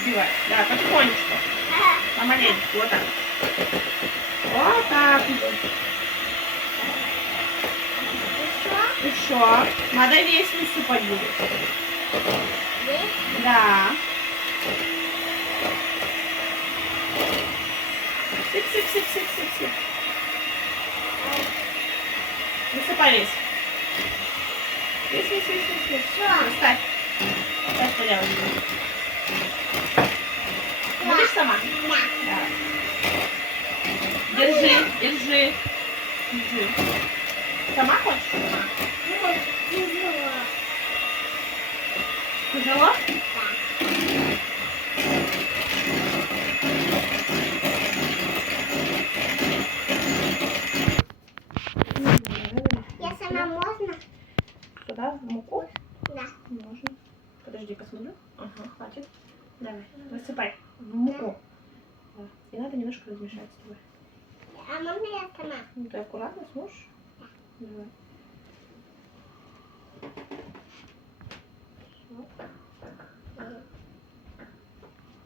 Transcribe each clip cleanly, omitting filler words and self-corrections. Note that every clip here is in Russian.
Взбивай. Да, потихонечку. Помаленьку. Вот так. Вот так. Еще. Надо весь высыпать будет. Да. Сыпь. Высыпай весь. Весь. Ставь. Ставь тарелочку. Будешь сама? Да. Держи. Сама хочешь? Тяжело? Я сама можно? Сюда, в муку? Да. Можно. Подожди, посмотрю. Ага, хватит. Давай, высыпай в муку. Да. И надо немножко размешать с тобой. А можно я сама? Ну, ты аккуратно сможешь? Да. Давай.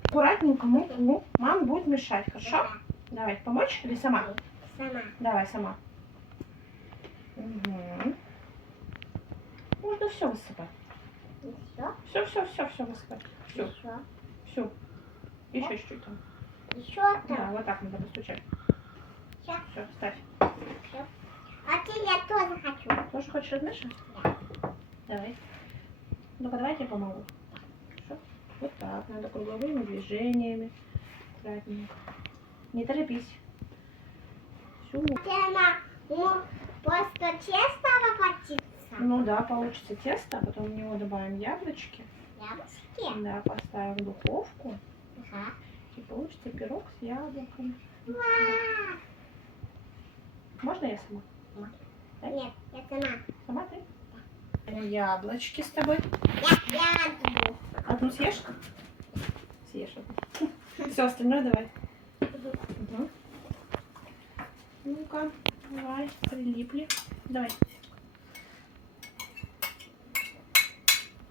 Аккуратненько муку. Мама будет мешать, хорошо? Да. Давай, помочь или сама? Сама. Давай, сама. Угу. Можно все высыпать. Еще? Все высыпать. Все. Еще чуть-чуть там. Еще Да, там. вот так надо постучать. Сейчас. Все, ставь. Все. А ты я тоже хочу. Тоже хочешь размешать? Да. Давай. Ну-ка, давай я тебе помогу. Хорошо? Вот так, надо круговыми движениями. Аккуратненько. Не торопись. Всю. Она просто тесто обогатится. Ну да, получится тесто, а потом в него добавим яблочки. Яблочки? Да, поставим в духовку. Ага. И получится пирог с яблоками. Вау. Можно я сама? Да? Нет, я сама. Сама ты? Яблочки с тобой. Я буду. Одну съешь? Съешь одну. Все остальное давай. Угу. Ну-ка, давай, прилипли. Давай.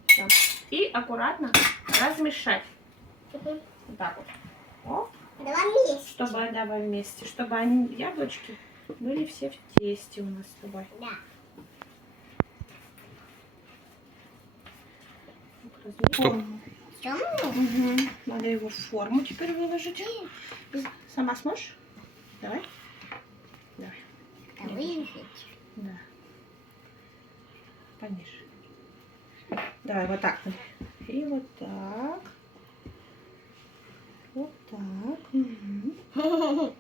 Все. И аккуратно размешать. Угу. Вот так вот. О, Давай вместе. чтобы, давай вместе, чтобы они, яблочки, были все в тесте у нас с тобой. Да. Стоп. Все? Угу. Надо его в форму теперь выложить. Сама сможешь? Давай. Давай. Выложить. Да. Пониже. Давай вот так. И вот так. Вот так. Угу.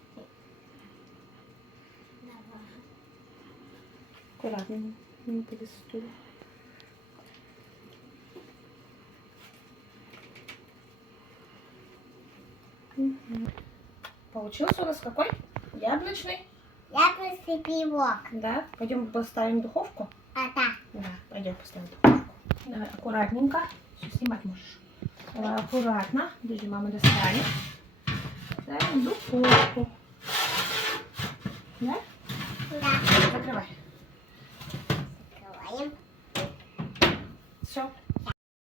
Аккуратно. Не по листу. Угу. Получился у нас какой? Яблочный? Яблочный пирог. Да. Пойдем поставим в духовку? А да. Да, пойдем поставим в духовку. Давай аккуратненько. Все, снимать можешь. Давай аккуратно. Подожди, мама достанет. Ставим в духовку. Да? Да. Закрывай. Закрываем. Все.